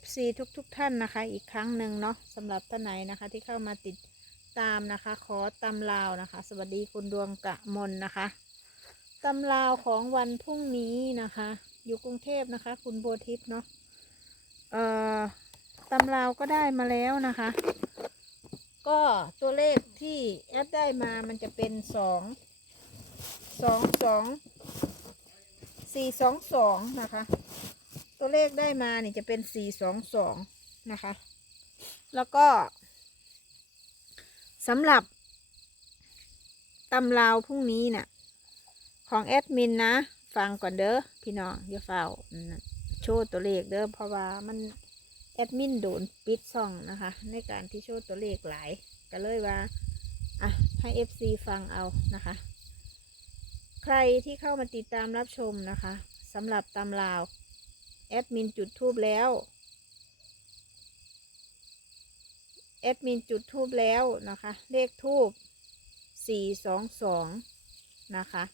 FC ทุกทุกๆท่านนะคะ อีกครั้งหนึ่งเนาะสำหรับท่านไหนนะคะ ที่เข้ามาติดตามนะคะ ขอตำลาวนะคะ สวัสดีคุณดวงกะมนนะคะตำลาวของวันพรุ่งนี้นะคะ อยู่กรุงเทพนะคะ คุณโบทิพย์เนาะเอ่อตำลาวก็ได้มาแล้วนะคะ ก็ตัวเลขที่แอดได้มามันจะเป็นสองสองสองสี่สองสองนะคะ ตัวเลขได้มานี่จะเป็นสี่สองสองนะคะ แล้วก็สำหรับตำราวพรุ่งนี้น่ะ ของแอดมินนะ ฟังก่อนเด้อพี่น้องอย่าเฝ้าโชว์ตัวเลขเด้อเพราะว่ามันแอดมินโดนปิดซ่องนะคะ ในการที่โชว์ตัวเลขหลายก็เลยว่าอะให้ FC ฟังเอานะคะ ใครที่เข้ามาติดตามรับชมนะคะสำหรับตำราว แอดมินจุดทูบแล้ว แอดมินจุดทูบแล้วนะคะ เลขทูบสี่สองสองนะคะ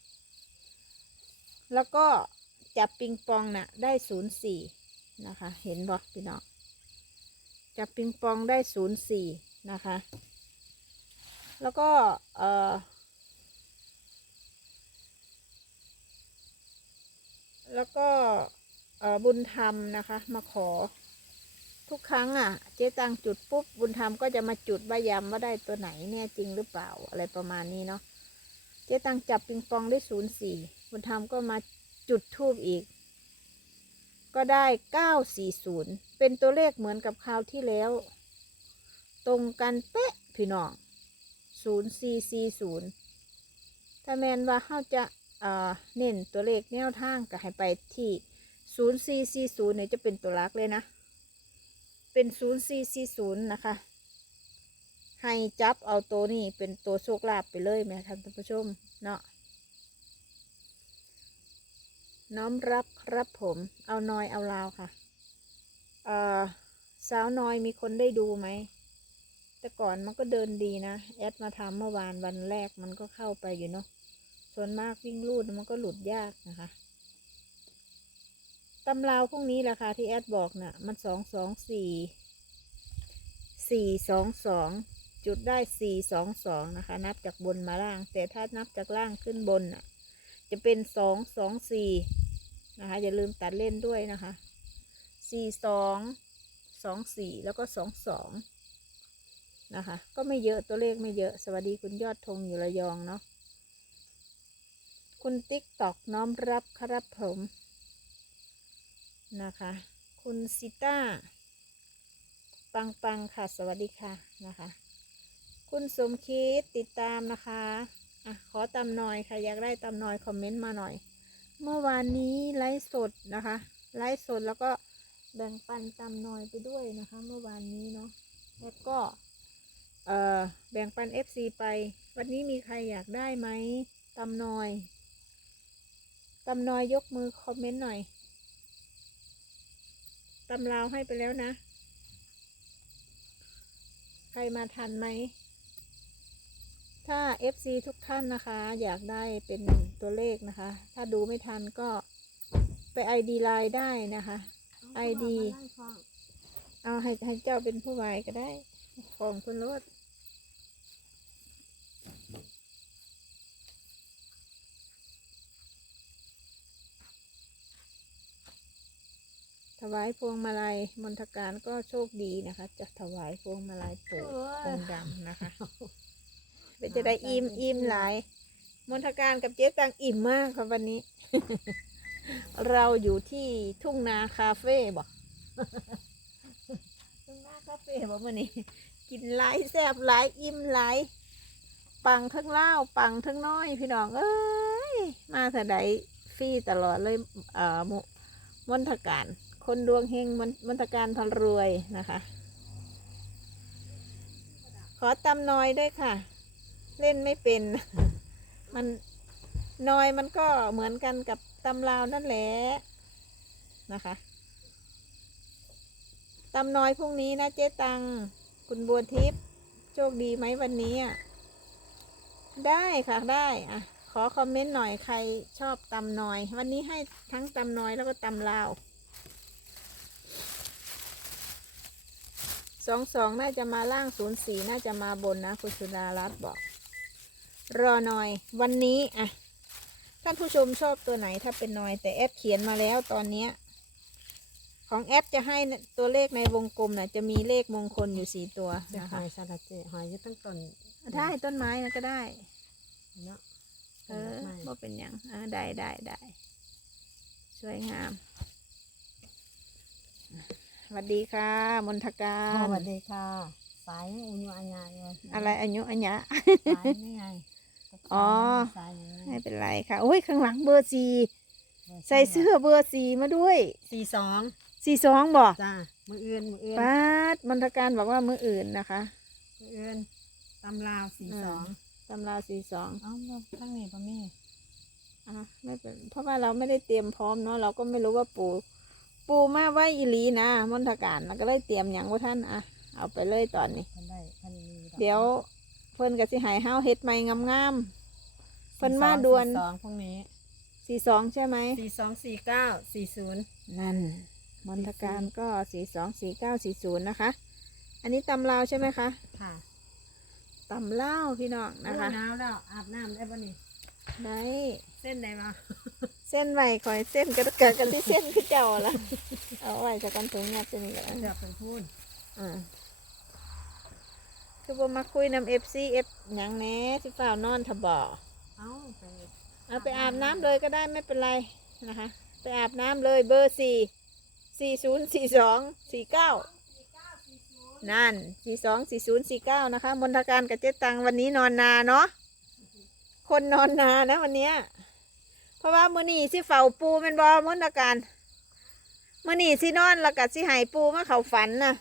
แล้วก็จับปิงปองน่ะได้ศูนย์สี่นะคะ เห็นบอกพี่น้อง จับปิงปองได้ศูนย์สี่นะคะ แล้วก็เอ่อแล้วก็ บุญธรรมนะคะ มาขอ ทุกครั้งอะ เจ๊ตังจุดปุ๊บ บุญธรรมก็จะมาจุดว่ายำว่าได้ตัวไหนเนี่ยจริงหรือเปล่าอะไรประมาณนี้เนาะเจ๊ตังจับปิงปองได้ศูนย์สี่บุญธรรมก็มาจุดทูบอีก ก็ได้เก้าสี่ศูนย์เป็นตัวเลขเหมือนกับคราวที่แล้ว ตรงกันเป๊ะพี่น้องศูนย์สี่สี่ศูนย์ถ้าแมนว่าเขาจะเออเน้นตัวเลขแนวทางก็ให้ไปที่ 0440เนี่ยจะเป็นตัวลักเลยนะ เป็น0440นะคะ ให้จับเอาตัวนี้เป็นตัวโชคลาภไปเลยแม่ท่านผู้ชมเนาะน้อมรับครับผมเอาน้อยเอาลาวค่ะ เอ่อสาวน้อยมีคนได้ดูไหม แต่ก่อนมันก็เดินดีนะ แอดมาทำเมื่อวานวันแรกมันก็เข้าไปอยู่เนาะส่วนมากวิ่งลูดมันก็หลุดยากนะคะ ตำราวพวกนี้ราคาที่แอดบอกนะ่ะ มันสองสองสี่สี่สองสองจุดได้สี่สองสองนะคะ นับจากบนมาล่าง แต่ถ้านับจากล่างขึ้นบนน่ะ จะเป็นสองสองสี่นะคะ อย่าลืมตัดเล่นด้วยนะคะสี่สองสองสี่แล้วก็สองสองนะคะ ก็ไม่เยอะตัวเลขไม่เยอะ สวัสดีคุณยอดธงอยู่ระยองเนาะคุณติ๊กตอกน้อมรับครับผม นะคะ คุณซิต้า ปังปังค่ะ สวัสดีค่ะนะคะ คุณสมคิดติดตามนะคะอะขอตำหน่อยค่ะ อยากได้ตำหน่อยคอมเมนต์มาหน่อย เมื่อวานนี้ไลฟ์สดนะคะ ไลฟ์สดแล้วก็แบ่งปันตำหน่อยไปด้วยนะคะ เมื่อวานนี้เนาะแล้วก็เอ่อแบ่งปัน FC ไป วันนี้มีใครอยากได้ไหมตำหน่อยตำนอยยกมือคอมเมนต์หน่อย ตำราวให้ไปแล้วนะ ใครมาทันไหม ถ้า FC ทุกท่านนะคะ อยากได้เป็นตัวเลขนะคะ ถ้าดูไม่ทันก็ไป ID ไลน์ได้นะคะ ID เอาให้ให้เจ้าเป็นผู้ไวก็ได้ ของคุณรถ วายพวงมาลัยมนทการก็โชคดีนะคะ จะถวายพวงมาลัยปู่องค์ดำนะคะเป็นจะได้อิ่มอิ่มหลายมนทการกับเจ๊ตังอิ่มมากค่ะวันนี้ เราอยู่ที่ทุ่งนาคาเฟ่บอกทุ่งนาคาเฟ่บอกมื่อนี้ กินหลายแซ่บหลายอิ่มหลายปังทั้งเล่าวปังทั้งน้อย พี่น้องเอ้ยมาแต่ใดฟรีตลอดเลยเอ่อมุมนทการ คนดวงเฮงมันมนตการพลรวยนะคะ ขอตำน้อยด้วยค่ะ เล่นไม่เป็น มันน้อยมันก็เหมือนกันกับตำลาวนั่นแหละนะคะตำน้อยพรุ่งนี้นะเจ๊ตัง คุณบัวทิพย์โชคดีไหมวันนี้อะได้ค่ะได้อะขอคอมเมนต์หน่อยใครชอบตำน้อย วันนี้ให้ทั้งตำน้อยแล้วก็ตำลาว สองสองน่าจะมาล่างศูนย์สี่น่าจะมาบนนะ คุณสุดารัตน์บอก รอหน่อย วันนี้อะท่านผู้ชมชอบตัวไหนถ้าเป็นหน่อย แต่แอดเขียนมาแล้วตอนเนี้ยของแอดจะให้ตัวเลขในวงกลมน่ะจะมีเลขมงคลอยู่สี่ตัวจะนะหอคะยสลัดเจหอยอยึดตั้งต้นได้ต้นไม้มันก็ได้เนาะเออไม่ว่าเป็นหยังอ่าได้ได้ได้สวยงามส วัสดีค่ะ มนทกาสรวัสดีค่ะสายอุญอัญญาเลยอะไรอายุอัญญะสายนี่ไงอ๋อสายอย่างนี้ไม่เป็นไรค่ะโอ้ยข้างหลังเบอร์สี่ใส่เสื้อเบอร์สี่มาด้วยสี่สองสี่สองบอกจ้ามืออื่นมืออื่นป้าดมนทการบอกว่ามืออื่นนะคะ มืออื่นตำลาวสี่สองตำราสี่สองเอ้าแล้วตั้งนี่ปะแม่อะไม่เป็นเพราะว่าเราไม่ได้เตรียมพร้อมเนาะเราก็ไม่รู้ว่าปู ปูมาไว้อีหลีนะมนทการเราก็เลยเตรียมอย่างว่าท่านอะ เอาไปเลยตอนนี้พันได้พันมีอกเดี๋ยวเพิ่นก็สิใหายเฮาเฮ็ดใหม่งามๆเพิ่นมาด่วนสี่สองพวกนี้สี่สองใช่ไหม สี่สองสี่เก้าสี่ศูนย์ นั่นมนทการก็สี่สองสี่เก้าสี่ศูนย์นะคะ อันนี้ตำลาวใช่ไหมคะค่ะตำลาวพี่น้องนะคะหนาวแล้วอาบน้ำได้ปะนี่ ได้เส้นได้ปะเส้นไหวคอยเส้นกระเกิดกันที่เส้นคือเจ้าละเอาไว้จากกันถุงงับตัวนี้ก็ได้เดี๋ยวเป็นพูดอ่าคือบ่มาคุยนำเอฟซีเอฟหยังแหน่ที่ฝ้าวนอนทะบ่อเอ้าไปเอาไปอาบน้ำเลยก็ได้ไม่เป็นไรนะคะ ไปอาบน้ำเลยเบอร์สี่สี่ศูนย์สี่สองสี่เก้านั่นสี่สองสี่ศูนย์สี่เก้านะคะมนทการกับเจ๊ตังวันนี้นอนนาเนาะ คนนอนนานะวันเนี้ย เพราะว่ามื้อนี้สิเฝ้าปูมันบอมนทการมื้อนี้สินอนแล้วก็สิหายปูมาเขาฝันนะ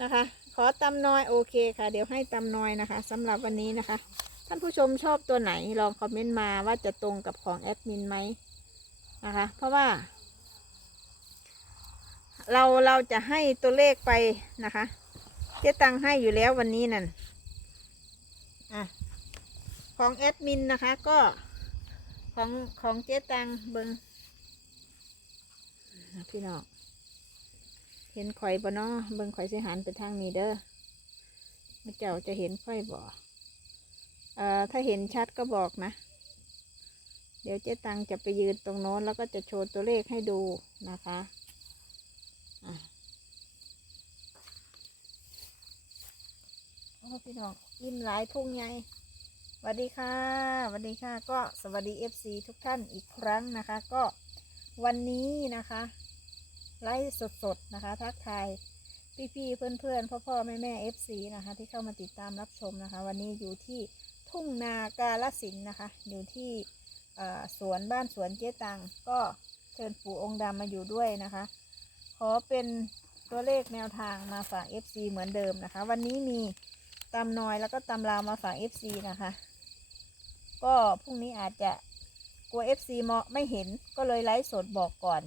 นะคะ ขอตำน้อยโอเคค่ะ เดี๋ยวให้ตำน้อยนะคะสำหรับวันนี้นะคะ ท่านผู้ชมชอบตัวไหนลองคอมเมนต์มาว่าจะตรงกับของแอดมินไหมนะคะ เพราะว่า เราเราจะให้ตัวเลขไปนะคะเจ๊ตังให้อยู่แล้ววันนี้นั่นอะ ของแอดมินนะคะก็ของของเจ๊ตังเบิงอะพี่น้องเห็นข่อยบ่นาะเบิงข่อยสิหันไปทางนี้เด้อมาเจ้าจะเห็นข่อยบ่เอ่อถ้าเห็นชัดก็บอกนะ เดี๋ยวเจ๊ตังจะไปยืนตรงโน้นแล้วก็จะโชว์ตัวเลขให้ดูนะคะอะโอ้พี่น้องยิ้มหลายทุ่งไง สวัสดีค่ะสวัสดีค่ะก็สวัสดี FC ทุกท่านอีกครั้งนะคะ ก็วันนี้นะคะไลฟ์สดๆนะคะ ทักทายพี่ๆเพื่อนๆพ่อพ่อแม่แม่ FC นะคะ ที่เข้ามาติดตามรับชมนะคะ วันนี้อยู่ที่ทุ่งนากาลสินนะคะ อยู่ที่สวนบ้านสวนเจ๊ตังก็เชิญปู่องค์ดำมาอยู่ด้วยนะคะ ขอเป็นตัวเลขแนวทางมาฝาก FC เหมือนเดิมนะคะ วันนี้มี ตำนอยแล้วก็ตำลาวมาฝาก FC นะคะ ก็พรุ่งนี้อาจจะกลัว FC มองไม่เห็นก็เลยไลฟ์สดบอกก่อน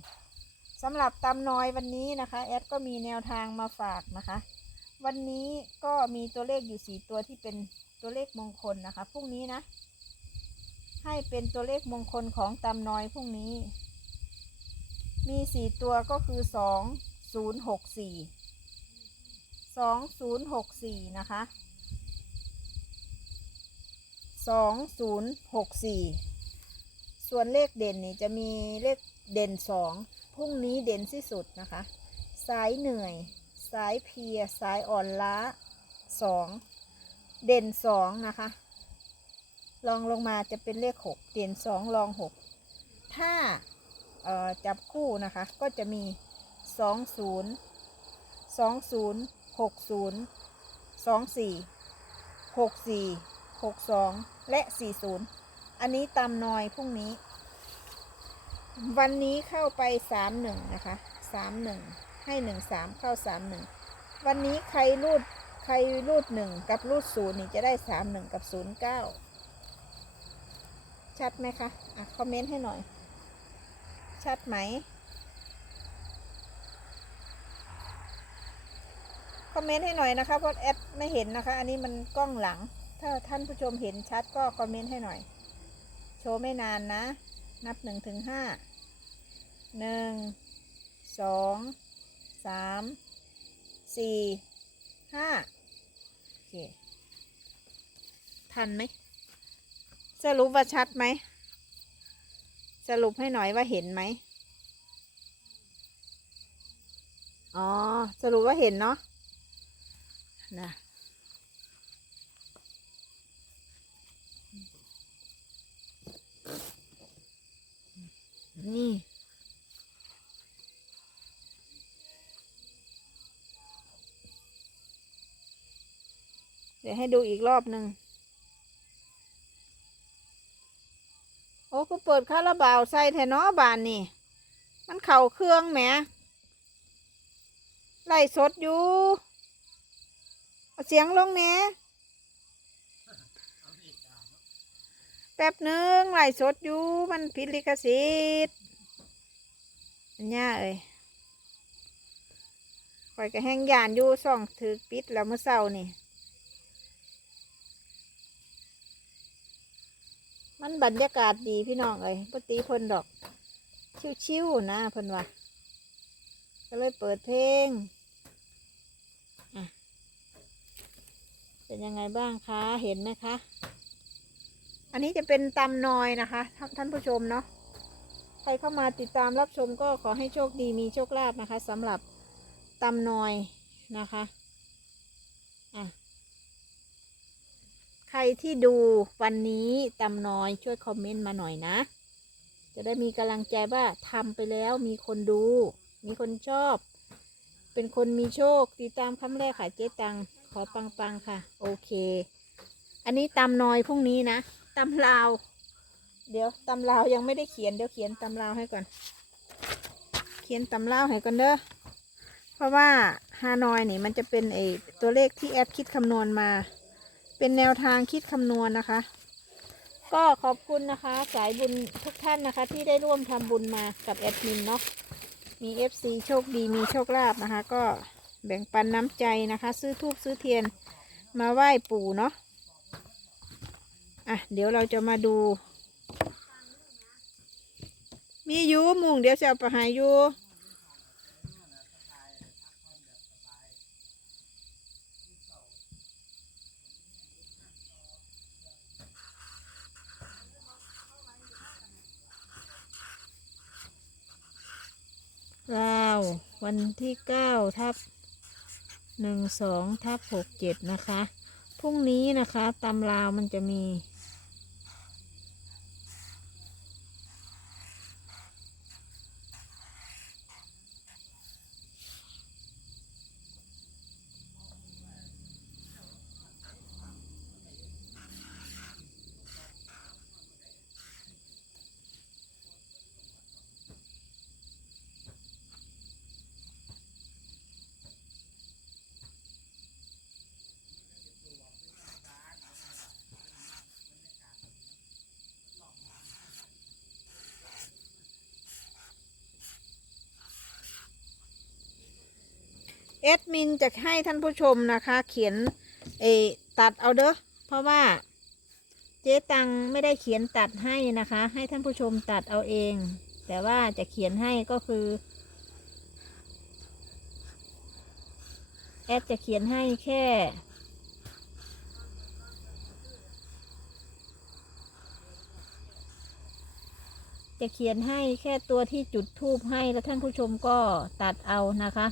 สำหรับตำนอยวันนี้นะคะแอดก็มีแนวทางมาฝากนะคะ วันนี้ก็มีตัวเลขอยู่สี่ตัวที่เป็นตัวเลขมงคลนะคะพรุ่งนี้นะ ให้เป็นตัวเลขมงคลของตำนอยพรุ่งนี้ มีสี่ตัวก็คือสองศูนย์หกสี่สองศูนย์หกสี่นะคะ สองศูนย์หกสี่ส่วนเลขเด่นนี่จะมีเลขเด่นสองพรุ่งนี้เด่นที่สุดนะคะ สายเหนื่อย สายเพีย สายอ่อนล้าสองเด่นสองนะคะ ลองลงมาจะเป็นเลขหกเด่นสองลองหกถ้าจับคู่นะคะ ก็จะมีสองศูน ย์สองศูนย์หกสองและสี่ศูนย์อันนี้ตามนอยพรุ่งนี้ วันนี้เข้าไปสามหนึ่งนะคะสามหนึ่งให้หนึ่งสามเข้าสามหนึ่งวันนี้ใครรูดใครรูดหนึ่งกับรูดศูนย์นี่จะได้สามหนึ่งกับศูนย์เก้าชัดไหมคะ อะ คอมเมนต์ให้หน่อย ชัดไหมคอมเมนต์ให้หน่อยนะคะเพราะแอดไม่เห็นนะคะ อันนี้มันกล้องหลัง ถ้าท่านผู้ชมเห็นชัดก็คอมเมนต์ให้หน่อย โชว์ไม่นานนะ นับหนึ่งถึงห้าหนึ่งสองสามสี่ห้าโอเค ทันไหม สรุปว่าชัดไหม สรุปให้หน่อยว่าเห็นไหม อ๋อ สรุปว่าเห็นเนาะนะ นี่เดี๋ยวให้ดูอีกรอบหนึ่งโอ้ก็เปิดคาราบาวใส่แทนอบานนี่ มันเข่าเครื่องแหมไล่สดอยู่เสียงลงแหนแป๊บหนึ่งไล่สดอยู่ มันผิดลิขสิทธิ์ อันย่าเอ้ยคอยกระแห้งยานอยู่ส่องถือปิดแล้วเมื่อเช้านี่ มันบรรยากาศดีพี่น้องเอ้ยปติเพิ่นดอก ชิวๆนะพ่นว่าก็เลยเปิดเพลงอะเป็นยังไงบ้างคะ เห็นไหมคะ อันนี้จะเป็นตำนอยนะคะ ท่านผู้ชมเนาะ ใครเข้ามาติดตามรับชมก็ขอให้โชคดีมีโชคลาภนะคะสำหรับตำนอยนะคะอะใครที่ดูวันนี้ตำนอยช่วยคอมเมนต์มาหน่อยนะ จะได้มีกำลังใจว่าทำไปแล้วมีคนดู มีคนชอบ เป็นคนมีโชค ติดตามคำแรกค่ะเจ๊ตัง ขอปังปังๆค่ะ โอเค อันนี้ตำนอยพรุ่งนี้นะตำลาว เดี๋ยวตำลาวยังไม่ได้เขียนเดี๋ยวเขียนตำลาวให้ก่อน เขียนตำลาวให้ก่อนเด้อเพราะว่าฮานอยนี่มันจะเป็นไอตัวเลขที่แอดคิดคำนวณมา เป็นแนวทางคิดคำนวณนะคะ ก็ขอบคุณนะคะ สายบุญทุกท่านนะคะ ที่ได้ร่วมทำบุญมากับแอดมินเนาะมี FC โชคดีมีโชคลาภนะคะ ก็แบ่งปันน้ำใจนะคะ ซื้อทูบซื้อเทียนมาไหว้ปู่เนาะอะเดี๋ยวเราจะมาดู มีอยู่มุงเดี๋ยวจะเอาไปใหายอยู่ลาววันที่เก้าทับหนึ่งสองทับหกเจ็ดนะคะ พรุ่งนี้นะคะตำลาวมันจะมี อดมินจะให้ท่านผู้ชมนะคะ เขียนเออตัดเอาเด้อเพราะว่าเจ๊ตังไม่ได้เขียนตัดให้นะคะ ให้ท่านผู้ชมตัดเอาเอง แต่ว่าจะเขียนให้ก็คือแอดจะเขียนให้แค่ จะเขียนให้แค่ตัวที่จุดทูบให้แล้วท่านผู้ชมก็ตัดเอานะคะ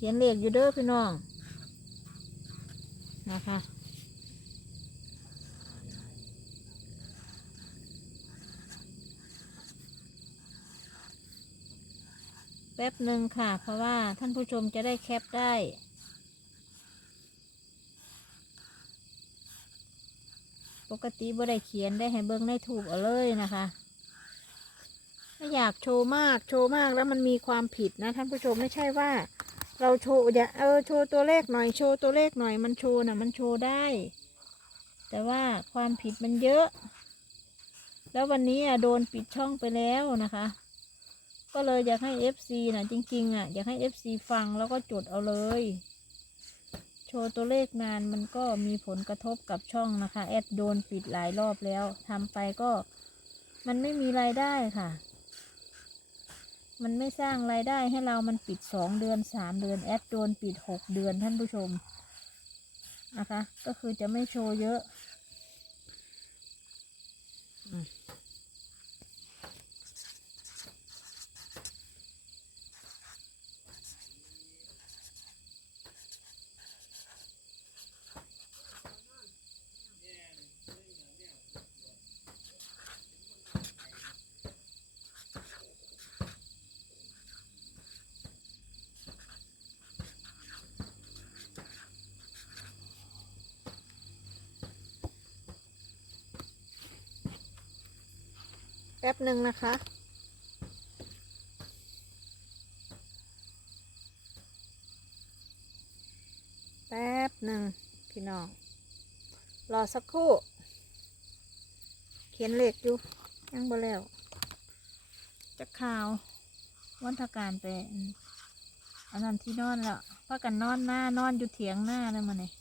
เขียนเลขอยู่เด้อพี่น้อง นะคะแป๊บหนึ่งค่ะ เพราะว่าท่านผู้ชมจะได้แคปได้ ปกติบ่ได้เขียนได้ให้เบิ้งได้ถูกเอาเลยนะคะไม่อยากโชว์มากโชว์มากแล้วมันมีความผิดนะท่านผู้ชมไม่ใช่ว่า เราโชว์อย่าเออโชว์ตัวเลขหน่อยโชว์ตัวเลขหน่อยมันโชว์นะมันโชว์ได้ แต่ว่าความผิดมันเยอะ แล้ววันนี้อะโดนปิดช่องไปแล้วนะคะ ก็เลยอยากให้ FC นะจริงๆอะอยากให้ FC ฟังแล้วก็จดเอาเลย โชว์ตัวเลขนานมันก็มีผลกระทบกับช่องนะคะแอดโดนปิดหลายรอบแล้วทำไปก็มันไม่มีรายได้ค่ะ มันไม่สร้างรายได้ให้เรามันปิดสองเดือนสามเดือนแอดโดนปิดหกเดือนท่านผู้ชมนะคะ ก็คือจะไม่โชว์เยอะ ป๊บหนึ่งนะคะ แป๊บหนึ่งพี่น้อง รอสักครู่ เขียนเลขอยู่ ยังบ่แล้ว จะข่าววันทการไปอันนนั้นที่นอนแล้วพากันนอนหน้านอนอยู่เถียงหน้าเลยมันนี่ใ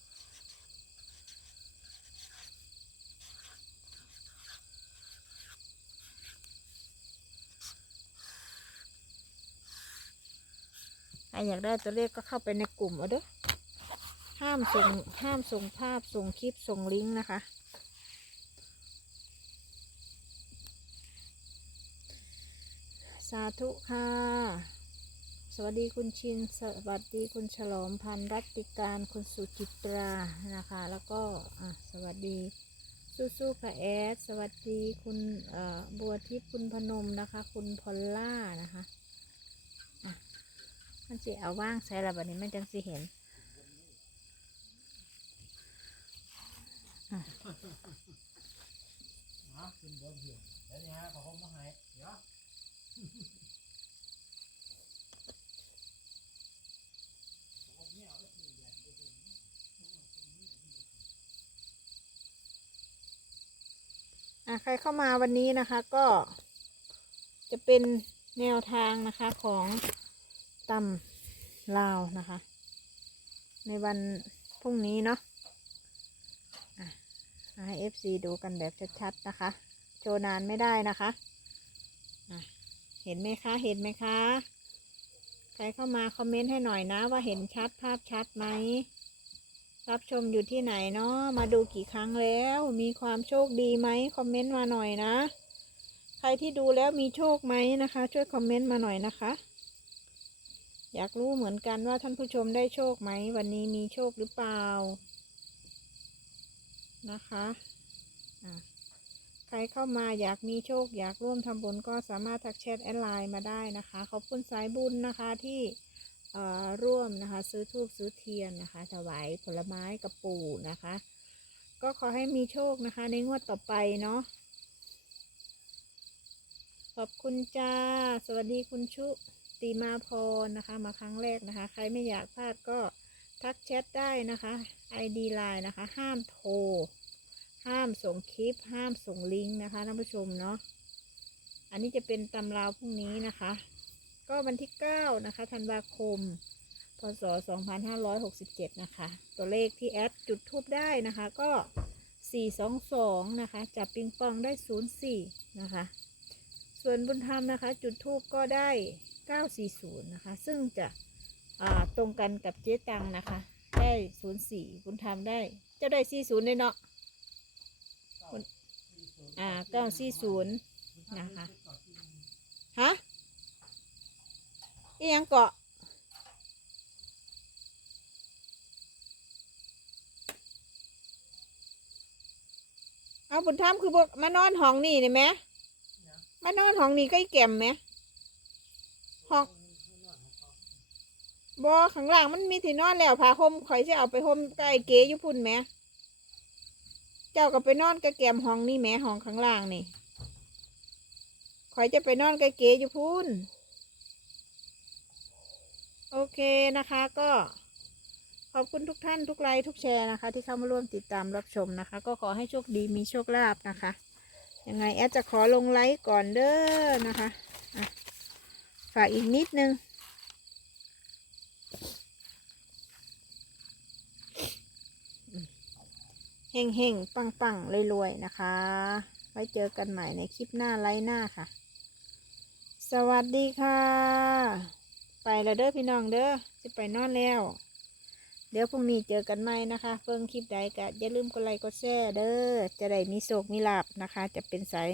รอยากได้ตัวเลขก็เข้าไปในกลุ่มเอาเด้อห้ามส่งห้ามส่งภาพส่งคลิปส่งลิงก์นะคะ สาธุค่ะ สวัสดีคุณชิน สวัสดีคุณฉลอมพันรัติการคุณสุจิตรานะคะ แล้วก็สวัสดีสู้ๆค่ะแอด สวัสดีคุณบัวทิพย์คุณพนมนะคะ คุณพอลล่านะคะ มันสิเอาว่างใส่ละบัดนี้มันจังสิเห็นขึ้นบนเหี่ยวแล้วนี่ฮะเขาคงมาให้เดี๋ยวอะใครเข้ามาวันนี้นะคะก็จะเป็นแนวทางนะคะของ ตำลาวนะคะ ในวันพรุ่งนี้เนาะอะให้ FC ดูกันแบบชัดๆนะคะ โชว์นานไม่ได้นะคะะเห็นไหมคะ เห็นไหมคะ ใครเข้ามาคอมเมนต์ให้หน่อยนะ ว่าเห็นชัดภาพชัดไหม รับชมอยู่ที่ไหนเนาะ มาดูกี่ครั้งแล้ว มีความโชคดีไหมคอมเมนต์มาหน่อยนะ ใครที่ดูแล้วมีโชคไหมนะคะ ช่วยคอมเมนต์มาหน่อยนะคะ อยากรู้เหมือนกันว่าท่านผู้ชมได้โชคไหม วันนี้มีโชคหรือเปล่า นะคะะใครเข้ามาอยากมีโชค อยากร่วมทำบุญก็สามารถทักแชทแอดไลน์มาได้นะคะ ขอบคุณสายบุญนะคะที่ร่วมนะคะ ซื้อทูบซื้อเทียนนะคะ ถวายผลไม้กับปู่นะคะ ก็ขอให้มีโชคนะคะ ในงวดต่อไปเนาะขอบคุณจ้า สวัสดีคุณชุ ติมาพรนะคะ มาครั้งแรกนะคะ ใครไม่อยากพลาดก็ทักแชทได้นะคะ ID Line นะคะ ห้ามโทร ห้ามส่งคลิป ห้ามส่งลิงก์นะคะท่านผู้ชมเนาะ อันนี้จะเป็นตำราวพรุ่งนี้นะคะ ก็วันที่ 9 นะคะธันวาคม พศ 2567 นะคะ ตัวเลขที่แอดจุดทูบได้นะคะ ก็ 422 นะคะ จับปิงปองได้ 04 นะคะ ส่วนบุญธรรมนะคะ จุดทูบก็ได้ 940 นะคะ ซึ่งจะตรงกันกับเจ๊ตังนะคะ ได้ 04บุญธรรมได้ เจ้าได้ 40เลยเนาะอ่า940 นะคะ ฮะอียังเกาะเอาบุญธรรมคือบอกมานอนห้องนี่นี่ไหมมานอนห้องนี่ใก็อีแก่มไหม หองบอข้างล่างมันมีที่นอนแล้วผ้าห่มข่อยจะเอาไปห่มใกล้เก๋อยู่พุ่นไหมเจ้าก็ไปนอนกับแกมห้องนี่แม่ห้องข้างล่างนี่ข่อยจะไปนอนกับเก๋อยู่พุ่นโอเคนะคะก็ขอบคุณทุกท่านทุกไลค์ทุกแชร์นะคะ ที่เข้ามาร่วมติดตามรับชมนะคะ ก็ขอให้โชคดีมีโชคลาภนะคะยังไงแอดจะขอลงไลค์ก่อนเด้อนะคะ ฝากอีกนิดนึง เฮงเฮงปังปังๆรวยๆ นะคะ ไว้เจอกันใหม่ในคลิปหน้าไลฟ์หน้าค่ะ สวัสดีค่ะ ไปแล้วเด้อพี่น้องเด้อจะไปนอนแล้ว เดี๋ยวพรุ่งนี้เจอกันใหม่นะคะ เพิ่งคลิปใดก็อย่าลืมกดไลค์กดแชร์เด้อจะได้มีโศกมีลาบนะคะ จะเป็นสาย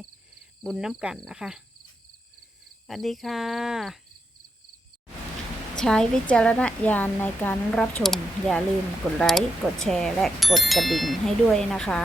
บุญน้ำกันนะคะ สวัสดีค่ะ ใช้วิจารณญาณในการรับชม อย่าลืมกดไลค์ กดแชร์ และกดกระดิ่งให้ด้วยนะคะ